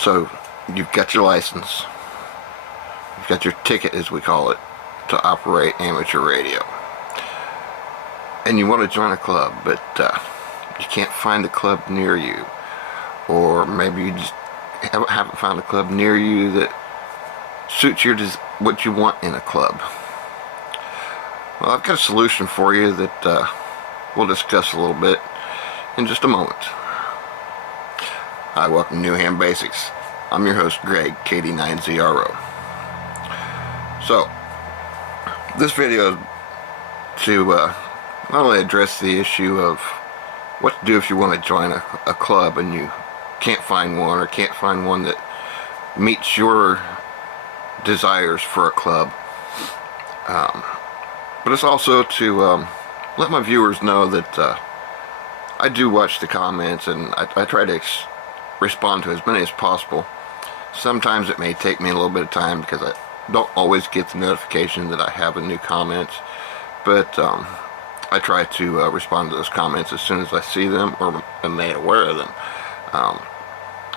So you've got your license, you've got your ticket, as we call it, to operate amateur radio, and you want to join a club, but you can't find a club near you, or maybe you just haven't found a club near you that suits what you want in a club. Well, I've got a solution for you that we'll discuss a little bit in just a moment. Hi, welcome to New Ham Basics. I'm your host, Greg, KD9ZRO. So, this video is to not only address the issue of what to do if you want to join a club and you can't find one, or can't find one that meets your desires for a club, but it's also to let my viewers know that I do watch the comments, and I try to respond to as many as possible. Sometimes it may take me a little bit of time because I don't always get the notification that I have a new comment, but I try to respond to those comments as soon as I see them or am made aware of them.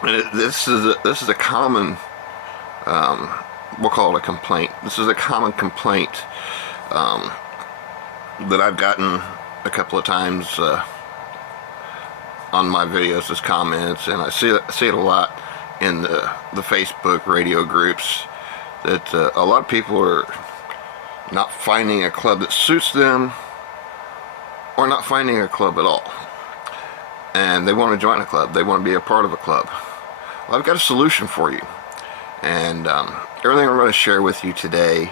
And this is a common, we'll call it a complaint. This is a common complaint that I've gotten a couple of times on my videos as comments, and I see it a lot in the Facebook radio groups, that a lot of people are not finding a club that suits them, or not finding a club at all, and they want to join a club, they want to be a part of a club. Well, I've got a solution for you, and everything I'm going to share with you today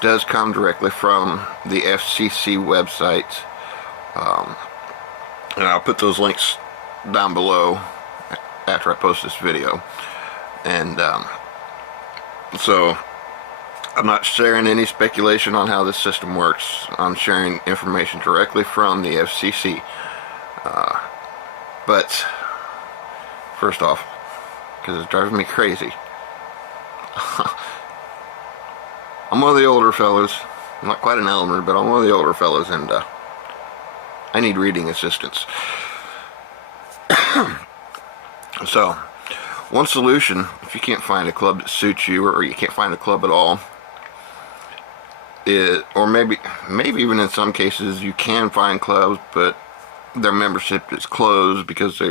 does come directly from the FCC website, and I'll put those links down below after I post this video. And so I'm not sharing any speculation on how this system works. I'm sharing information directly from the FCC. But first off, because it's driving me crazy, I'm one of the older fellows. I'm not quite an elder, but I'm one of the older fellows, and I need reading assistance. So, one solution, if you can't find a club that suits you, or you can't find a club at all, or maybe even in some cases you can find clubs, but their membership is closed because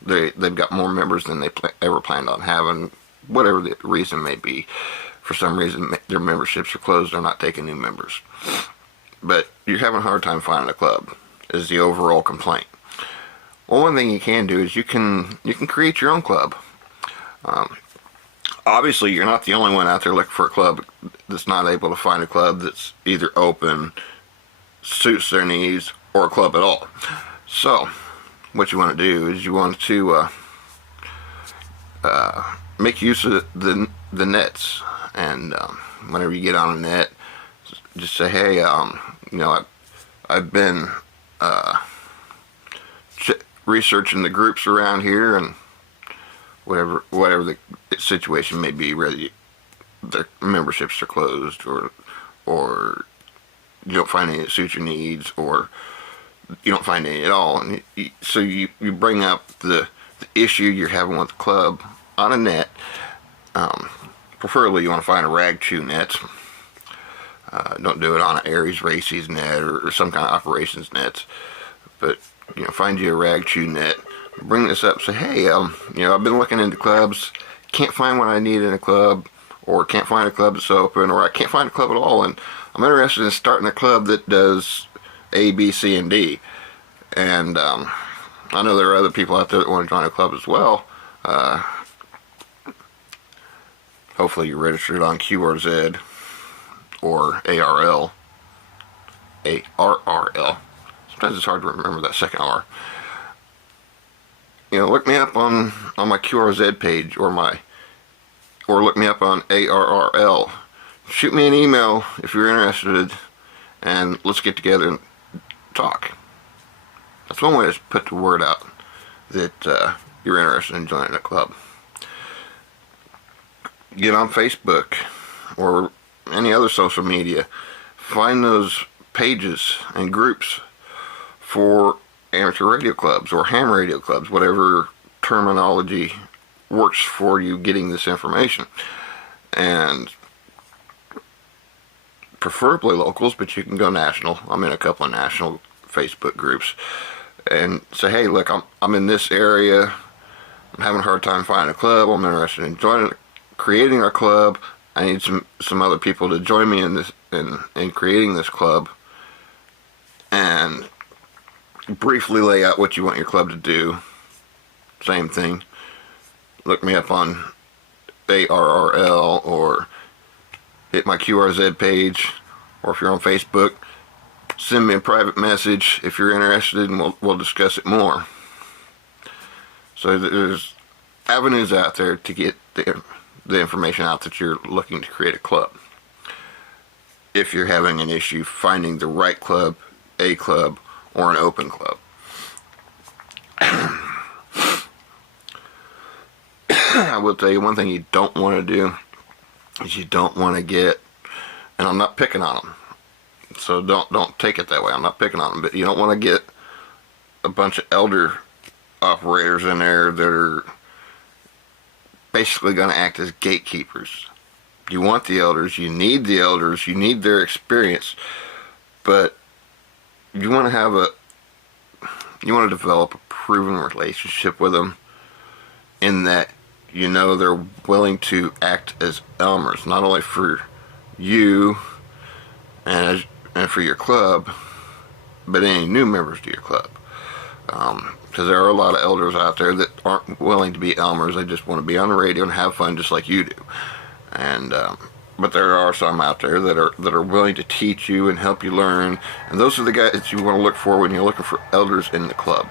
they've got more members than they ever planned on having, whatever the reason may be. For some reason their memberships are closed, they're not taking new members, but you're having a hard time finding a club, is the overall complaint. Well, one thing you can do is you can create your own club. Obviously you're not the only one out there looking for a club that's not able to find a club that's either open, suits their needs, or a club at all. So what you want to do is you want to make use of the nets, and whenever you get on a net, just say, hey, you know, I've been researching the groups around here, and whatever the situation may be, whether their memberships are closed, or you don't find any that suit your needs, or you don't find any at all, and so you bring up the issue you're having with the club on a net. Preferably you want to find a rag chew net. Don't do it on an Aries Races net or some kind of operations net, but you know, find you a rag chew net, bring this up, say, hey, you know, I've been looking into clubs, can't find what I need in a club, or can't find a club that's open, or I can't find a club at all, and I'm interested in starting a club that does A, B, C, and D. And I know there are other people out there that want to join a club as well. Hopefully you're registered on QRZ or ARL. ARRL. Sometimes it's hard to remember that second R. You know, look me up on my QRZ page, or look me up on ARRL. Shoot me an email if you're interested, and let's get together and talk. That's one way to put the word out that you're interested in joining a club. Get on Facebook or any other social media. Find those pages and groups for amateur radio clubs or ham radio clubs, whatever terminology works for you getting this information. And preferably locals, but you can go national. I'm in a couple of national Facebook groups and say, hey, look, I'm in this area. I'm having a hard time finding a club. I'm interested in creating a club. I need some other people to join me in this in creating this club, and briefly lay out what you want your club to do. Same thing. Look me up on ARRL or hit my QRZ page, or if you're on Facebook, send me a private message if you're interested, and we'll discuss it more. So there's avenues out there to get the information out that you're looking to create a club. If you're having an issue finding the right club, a club, or an open club. I will tell you one thing you don't want to do is you don't want to get, and I'm not picking on them, so don't take it that way. I'm not picking on them, but you don't want to get a bunch of elder operators in there that are basically going to act as gatekeepers. You want the elders, you need their experience, but you want to develop a proven relationship with them, in that you know they're willing to act as Elmers, not only for you and for your club, but any new members to your club. Because there are a lot of elders out there that aren't willing to be Elmers. They just want to be on the radio and have fun just like you do. And but there are some out there that are willing to teach you and help you learn. And those are the guys that you want to look for when you're looking for elders in the club.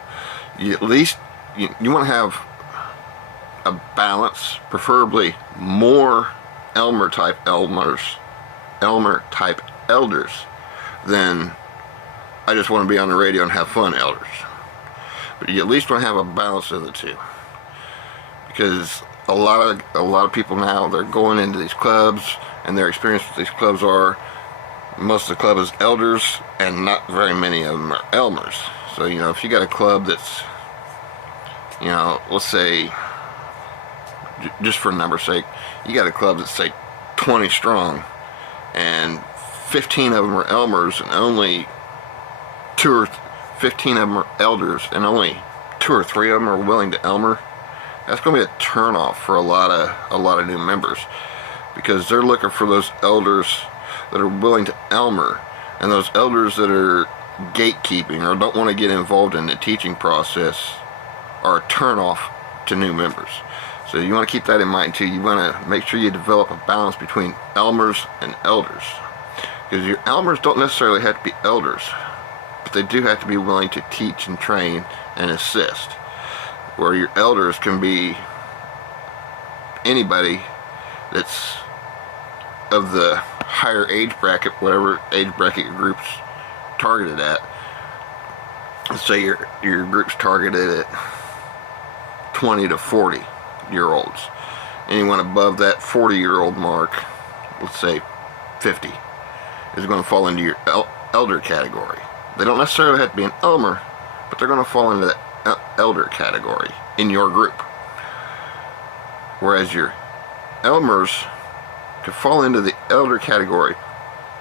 You at least you want to have a balance, preferably more Elmer type elders than I just want to be on the radio and have fun elders. But you at least want to have a balance of the two, because a lot of people now, they're going into these clubs, and their experience with these clubs are most of the club is elders, and not very many of them are Elmers. So if you got a club that's, let's say, just for number's sake, you got a club that's say 20 strong, and 15 of them are Elmers, and only 15 of them are elders, and only 2 or 3 of them are willing to Elmer. That's going to be a turnoff for a lot of new members, because they're looking for those elders that are willing to Elmer, and those elders that are gatekeeping or don't want to get involved in the teaching process are a turnoff to new members. So you want to keep that in mind too. You want to make sure you develop a balance between Elmers and elders, because your Elmers don't necessarily have to be elders, but they do have to be willing to teach and train and assist. Where your elders can be anybody that's of the higher age bracket, whatever age bracket your group's targeted at. Let's say your group's targeted at 20 to 40 year olds. Anyone above that 40-year-old mark, let's say 50, is going to fall into your elder category. They don't necessarily have to be an Elmer, but they're going to fall into that elder category in your group. Whereas your Elmers could fall into the elder category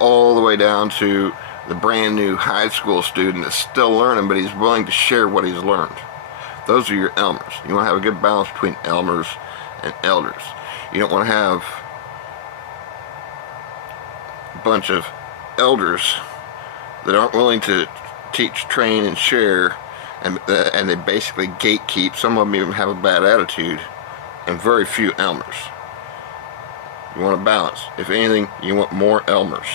all the way down to the brand new high school student that's still learning, but he's willing to share what he's learned. Those are your Elmers. You want to have a good balance between Elmers and elders. You don't want to have a bunch of elders that aren't willing to teach, train, and share, and they basically gatekeep. Some of them even have a bad attitude, and very few Elmers. You want a balance. If anything, you want more Elmers.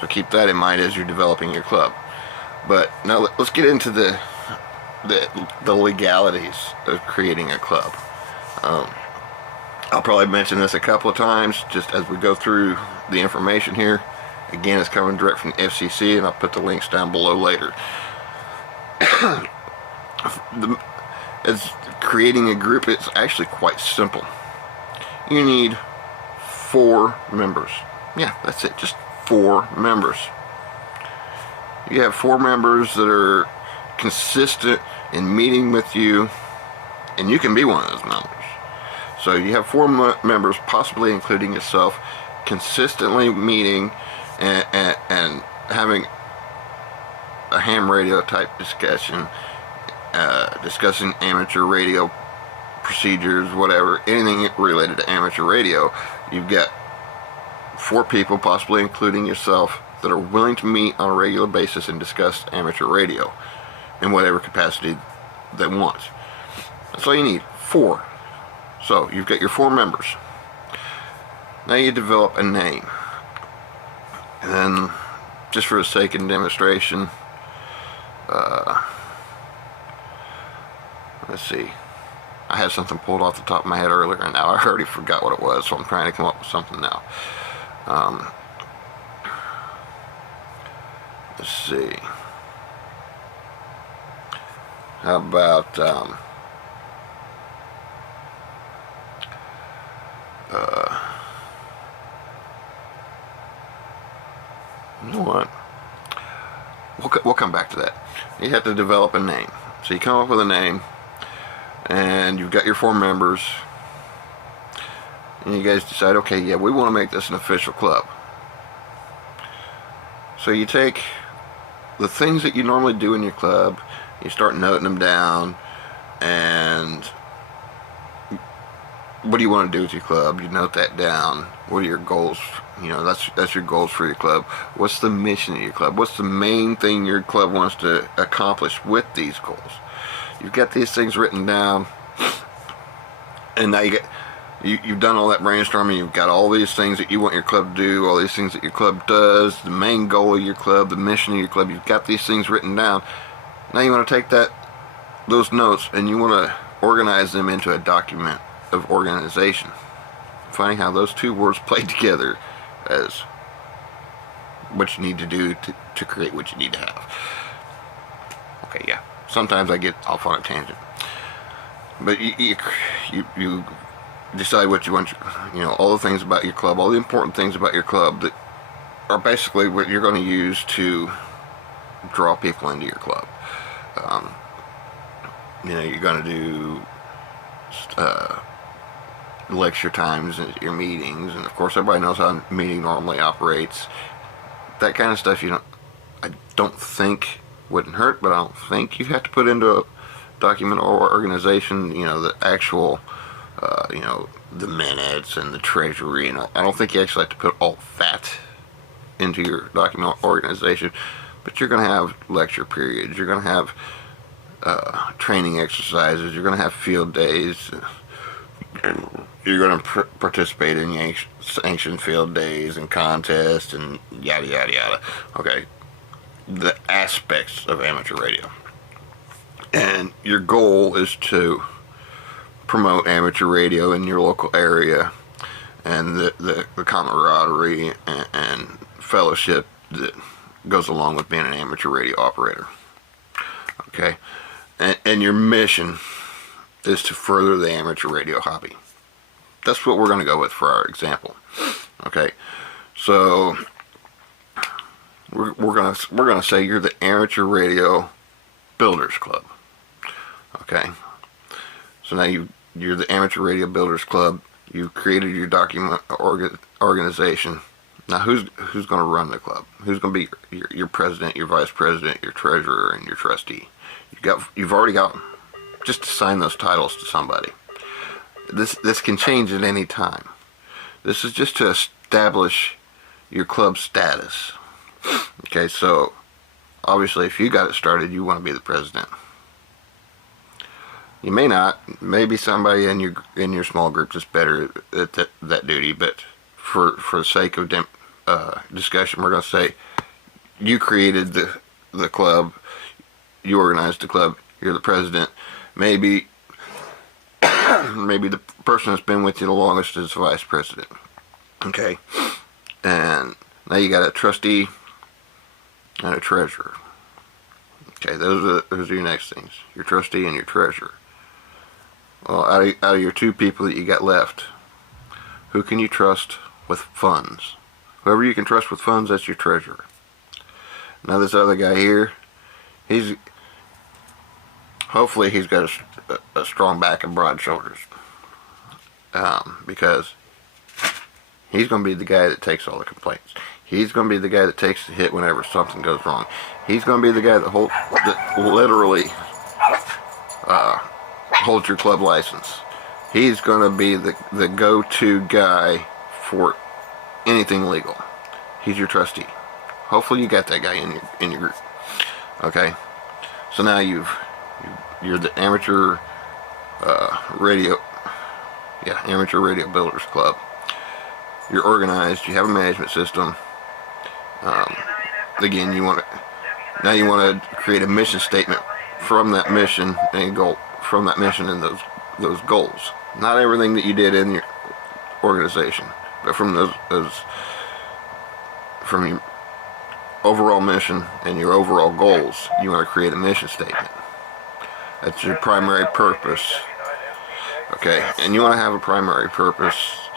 So keep that in mind as you're developing your club. But now let's get into the legalities of creating a club. I'll probably mention this a couple of times just as we go through the information here. Again, it's coming direct from the FCC, and I'll put the links down below later. As creating a group, it's actually quite simple. You need 4 members. Yeah, that's it, just 4 members. You have 4 members that are consistent in meeting with you, and you can be one of those members. So you have four members, possibly including yourself, consistently meeting and having a ham radio type discussion, discussing amateur radio procedures, whatever, anything related to amateur radio. You've got four people, possibly including yourself, that are willing to meet on a regular basis and discuss amateur radio in whatever capacity they want. That's all you need, four. So you've got your four members. Now you develop a name. And then, just for the sake of demonstration, let's see. I had something pulled off the top of my head earlier, and now I already forgot what it was, so I'm trying to come up with something now. Let's see. How about, you know what? We'll come back to that. You have to develop a name. So you come up with a name, and you've got your four members, and you guys decide, okay, yeah, we want to make this an official club. So you take the things that you normally do in your club, you start noting them down, and what do you want to do with your club? You note that down. What are your goals? You know, that's your goals for your club. What's the mission of your club? What's the main thing your club wants to accomplish with these goals? You've got these things written down, and now you've done all that brainstorming. You've got all these things that you want your club to do, all these things that your club does, the main goal of your club, the mission of your club. You've got these things written down. Now you want to take those notes, and you want to organize them into a document of organization. Finding how those two words play together as what you need to do to create what you need to have. Okay, yeah. Sometimes I get off on a tangent, but you decide what you want. You know, all the things about your club, all the important things about your club that are basically what you're going to use to draw people into your club. You know, you're going to do lecture times at your meetings, and of course everybody knows how a meeting normally operates. That kind of stuff I don't think wouldn't hurt, but I don't think you have to put into a document or organization, you know, the actual, you know, the minutes and the treasury, and I don't think you actually have to put all that into your document organization, but you're going to have lecture periods, you're going to have training exercises, you're going to have field days, you're going to participate in sanctioned field days and contests and yada yada yada. Okay, the aspects of amateur radio, and your goal is to promote amateur radio in your local area, and the camaraderie and fellowship that goes along with being an amateur radio operator. Okay, and your mission is to further the amateur radio hobby. That's what we're going to go with for our example. Okay, so we're gonna say you're the Amateur Radio Builders Club. Okay, so now you're the Amateur Radio Builders Club. You created your document organization. Now who's going to run the club? Who's going to be your president, your vice president, your treasurer, and your trustee? You've already got them. Just assign those titles to somebody. This can change at any time. This is just to establish your club status. Okay, so obviously if you got it started, you want to be the president. You may not. Maybe somebody in your small group is better at that duty, but for the sake of discussion, we're going to say you created the club, you organized the club, you're the president. Maybe the person that's been with you the longest is the vice president. Okay, and now you got a trustee and a treasurer. Okay, those are your next things. Your trustee and your treasurer. Well, out of your two people that you got left, who can you trust with funds? Whoever you can trust with funds, that's your treasurer. Now this other guy here, hopefully he's got a strong back and broad shoulders. because he's going to be the guy that takes all the complaints. He's going to be the guy that takes the hit whenever something goes wrong. He's going to be the guy that literally holds your club license. He's going to be the go-to guy for anything legal. He's your trustee. Hopefully you got that guy in your group. Okay, so now you're the amateur amateur radio builders club. You're organized. You have a management system. Again, you want to create a mission statement from that mission and goal from that mission and those goals. Not everything that you did in your organization, but from from your overall mission and your overall goals, you want to create a mission statement. That's your primary purpose. Okay, and you want to have a primary purpose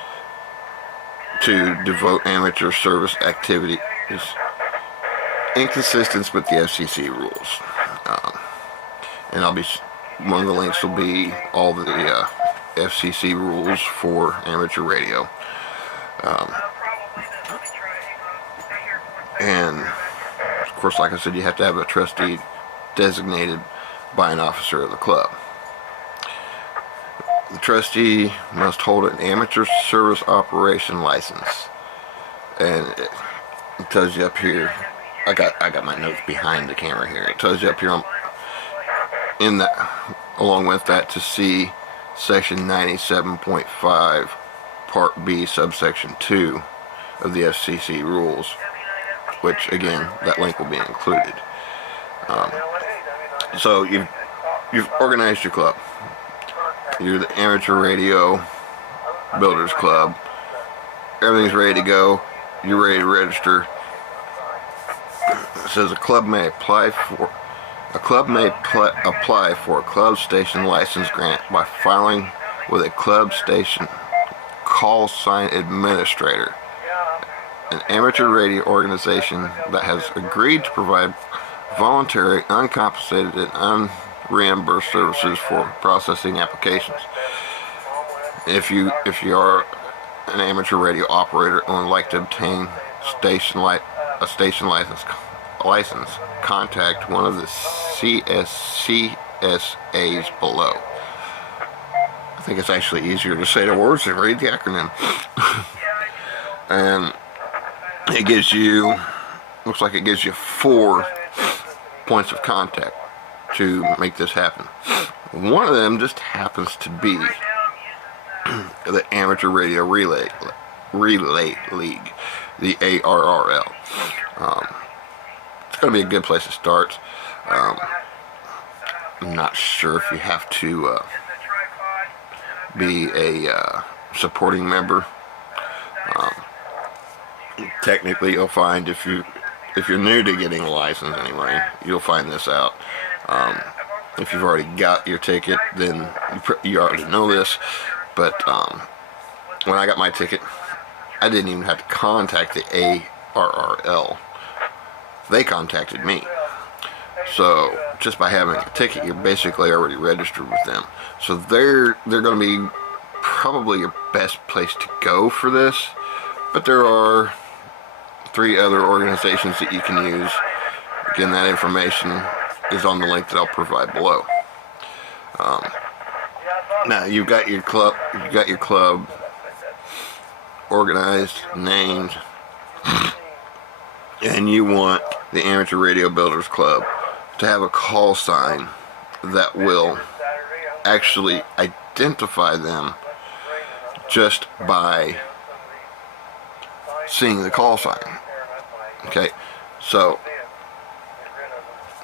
to devote amateur service activities in consistence with the FCC rules. And one of the links will be all the FCC rules for amateur radio. And of course, like I said, you have to have a trustee designated by an officer of the club. The trustee must hold an amateur service operation license, and it tells you up here. I got my notes behind the camera here. It tells you up here along with that, to see section 97.5 part B subsection 2 of the FCC rules, which again, that link will be included. So you've organized your club. You're the Amateur Radio Builders Club. Everything's ready to go. You're ready to register. It says a club may apply for a club station license grant by filing with a club station call sign administrator, an amateur radio organization that has agreed to provide voluntary, uncompensated, and unreimbursed services for processing applications. If you are an amateur radio operator and would like to obtain a station license, contact one of the CSAs below. I think it's actually easier to say the words than read the acronym. And it gives you, looks like it gives you 4 points of contact to make this happen. One of them just happens to be the Amateur Radio Relay League, the ARRL. It's going to be a good place to start. I'm not sure if you have to be a supporting member. Technically, you'll find if you're new to getting a license anyway, you'll find this out. If you've already got your ticket, then you already know this. But when I got my ticket, I didn't even have to contact the ARRL. They contacted me. So just by having a ticket, you're basically already registered with them. So they're going to be probably your best place to go for this. But there are 3 other organizations that you can use. Again, that information is on the link that I'll provide below. Now you've got your club organized, named, and you want the Amateur Radio Builders Club to have a call sign that will actually identify them just by seeing the call sign. Okay, so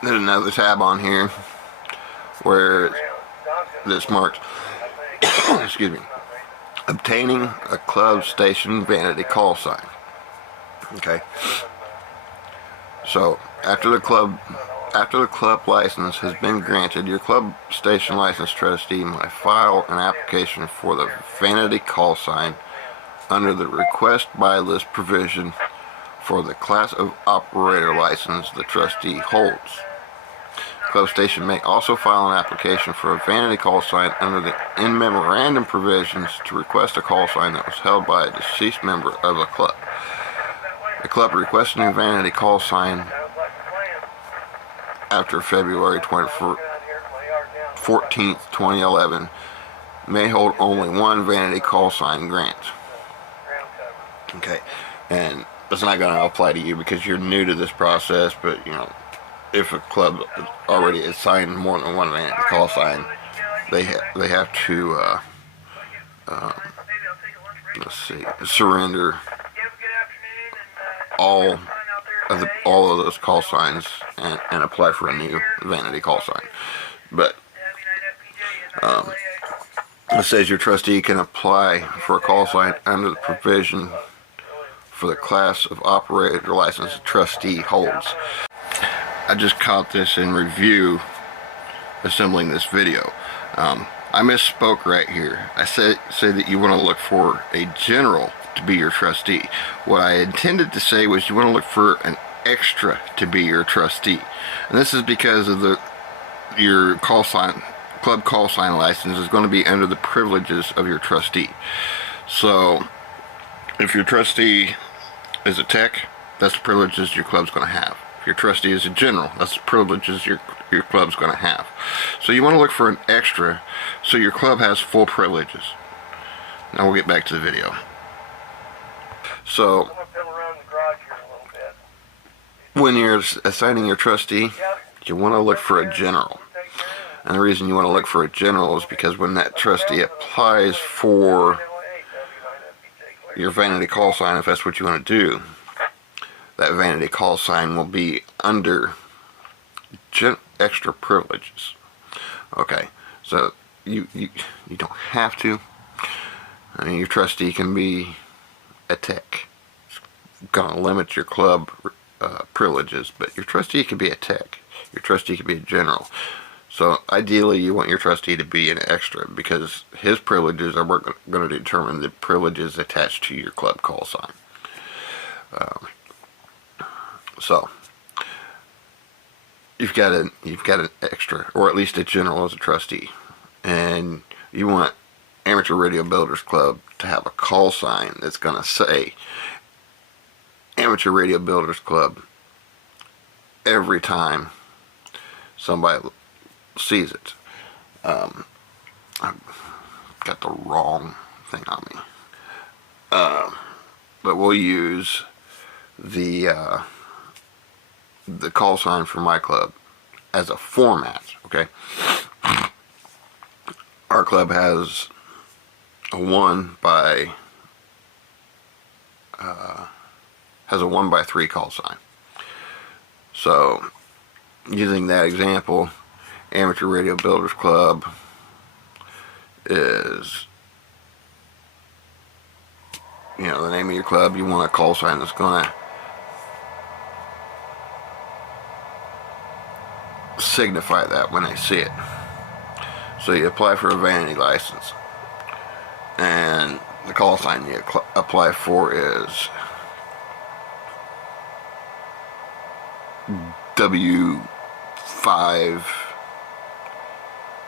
there's another tab on here where this marks excuse me, obtaining a club station vanity call sign. Okay, so after the club license has been granted, your club station license trustee might file an application for the vanity call sign under the request by list provision for the class of operator license the trustee holds. Club station may also file an application for a vanity call sign under the in memorandum provisions to request a call sign that was held by a deceased member of a club. The club requesting a vanity call sign after February 14th, 2011 may hold only one vanity call sign grant. Okay, and that's not going to apply to you because you're new to this process, but you know, if a club already has signed more than one vanity call sign, they have to let's see, surrender all of those call signs and apply for a new vanity call sign. But it says your trustee can apply for a call sign under the provision for the class of operator license the trustee holds. I just caught this in review assembling this video. I misspoke right here. I say that you want to look for a general to be your trustee. What I intended to say was you want to look for an extra to be your trustee, and this is because of your call sign, club call sign license is going to be under the privileges of your trustee. So if your trustee is a tech, that's the privileges your club's going to have. If your trustee is a general, that's the privileges your club's going to have. So you want to look for an extra so your club has full privileges. Now we'll get back to the video. So when you're assigning your trustee, you want to look for a general. And the reason you want to look for a general is because when that trustee applies for your vanity call sign, if that's what you want to do, that vanity call sign will be under extra privileges. Okay, so you don't have to. I mean, your trustee can be a tech. It's gonna limit your club privileges, but your trustee can be a tech. Your trustee can be a general. So ideally, you want your trustee to be an extra because his privileges are going to determine the privileges attached to your club call sign. So you've got an extra, or at least a general as a trustee, and you want Amateur Radio Builders Club to have a call sign that's going to say Amateur Radio Builders Club every time somebody sees it. I've got the wrong thing on me. But we'll use the call sign for my club as a format. Okay, our club has a 1 by 3 call sign. So using that example, Amateur Radio Builders Club is, you know, the name of your club. You want a call sign that's going to signify that when they see it. So you apply for a vanity license, and the call sign you apply for is W5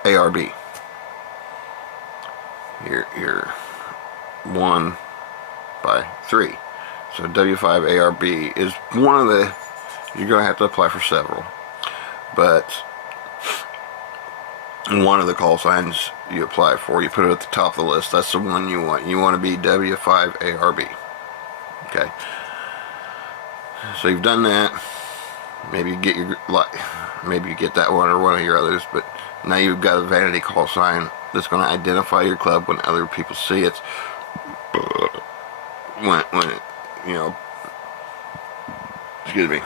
ARB. Your 1 by 3. So W5 ARB is one of the, you're going to have to apply for several, but one of the call signs you apply for, you put it at the top of the list. That's the one you want. You want to be W5 ARB. Okay. So you've done that. Maybe you get maybe you get that one or one of your others, but now you've got a vanity call sign that's going to identify your club when other people see it. When you know, excuse me.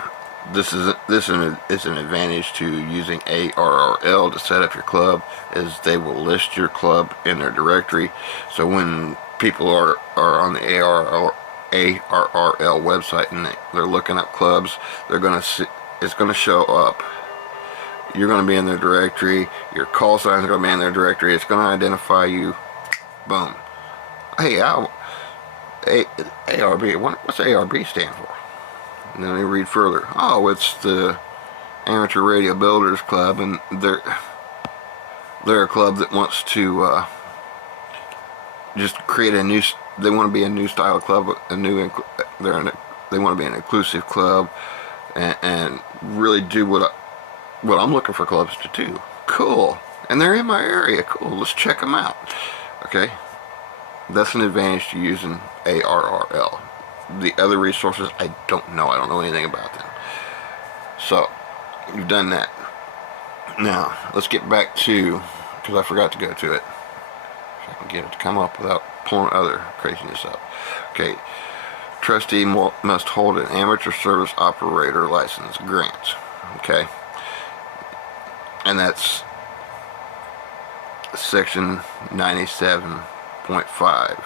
This is an advantage to using ARRL to set up your club, as they will list your club in their directory. So when people are on the ARRL website and they're looking up clubs, they're going to see, it's going to show up. You're going to be in their directory. Your call signs are going to be in their directory. It's going to identify you. Boom. Hey, ARB. What's ARB stand for? And then they read further. Oh, it's the Amateur Radio Builders Club, and they're a club that wants to just create a new. They want to be a new style club, they want to be an inclusive club, and really do what I'm looking for clubs to do. Cool, and they're in my area. Cool, let's check them out. Okay, that's an advantage to using ARRL. The other resources, I don't know. I don't know anything about them. So you've done that. Now let's get back to, because I forgot to go to it. If I can get it to come up without pulling other craziness up. Okay, trustee must hold an amateur service operator license grant. Okay, and that's section 97.5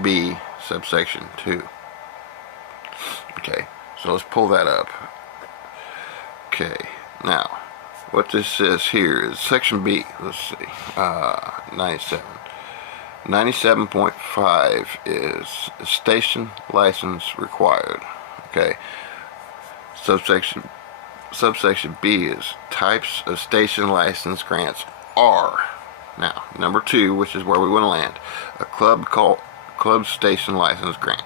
B subsection 2. Okay, so let's pull that up. Okay, now what this says here is section B. Let's see, 97.5 is station license required. Okay, subsection B is types of station license grants are. Now, number 2, which is where we want to land, a club station license grant.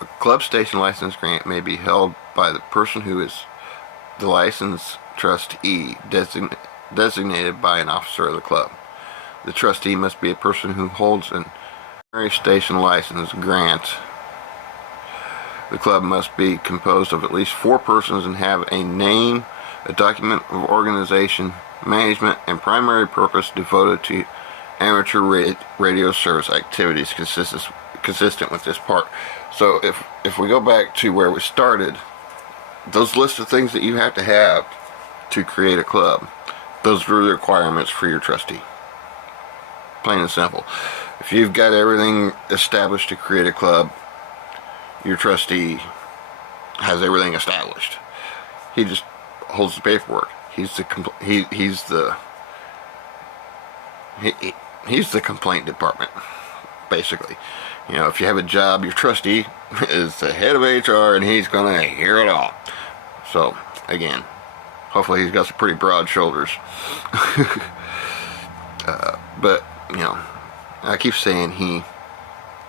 A club station license grant may be held by the person who is the license trustee designated by an officer of the club. The trustee must be a person who holds an primary station license grant. The club must be composed of at least 4 persons and have a name, a document of organization, management, and primary purpose devoted to amateur radio service activities consistent with this part. So if we go back to where we started, those lists of things that you have to create a club, those are the requirements for your trustee. Plain and simple. If you've got everything established to create a club, your trustee has everything established. He just holds the paperwork. He's the complaint department, basically. You know, if you have a job, your trustee is the head of HR, and he's gonna hear it all. So again, hopefully he's got some pretty broad shoulders. But you know, I keep saying he,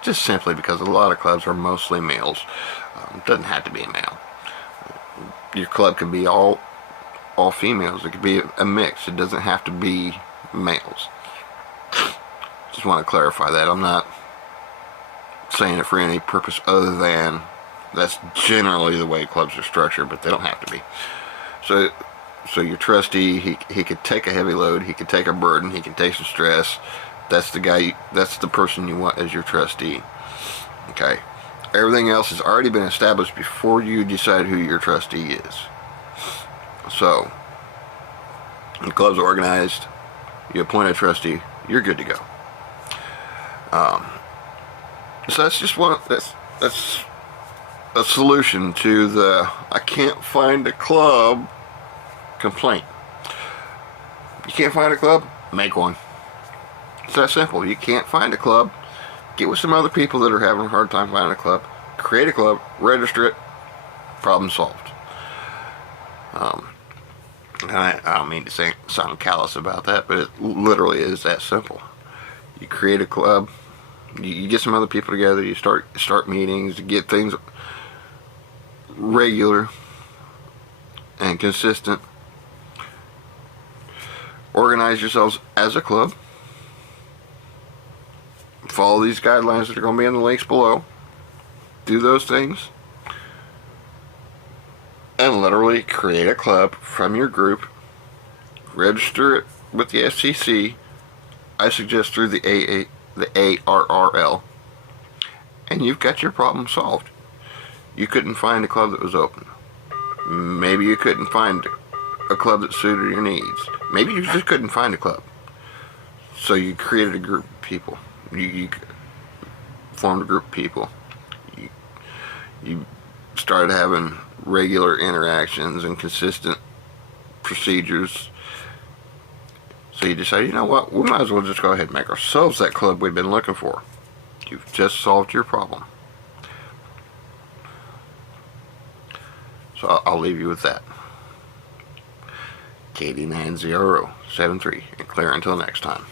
just simply because a lot of clubs are mostly males. Doesn't have to be a male. Your club could be all females. It could be a mix. It doesn't have to be males. Just want to clarify that. I'm not saying it for any purpose other than that's generally the way clubs are structured, but they don't have to be. So your trustee, he could take a heavy load, he could take a burden, he can take some stress. That's the person you want as your trustee. Okay, everything else has already been established before you decide who your trustee is. So the club's organized, you appoint a trustee, you're good to go. So that's just that's a solution to the I can't find a club complaint. You can't find a club? Make one. It's that simple. You can't find a club? Get with some other people that are having a hard time finding a club. Create a club, register it, problem solved. And I don't mean to sound callous about that, but it literally is that simple. You create a club, you get some other people together, you start meetings, you get things regular and consistent. Organize yourselves as a club. Follow these guidelines that are going to be in the links below. Do those things. And literally create a club from your group. Register it with the FCC. I suggest through the ARRL. And you've got your problem solved. You couldn't find a club that was open. Maybe you couldn't find a club that suited your needs. Maybe you just couldn't find a club. So you created a group of people. You formed a group of people. You started having regular interactions and consistent procedures. So you decided, you know what, we might as well just go ahead and make ourselves that club we've been looking for. You've just solved your problem. So I'll leave you with that. KD9073, and clear until next time.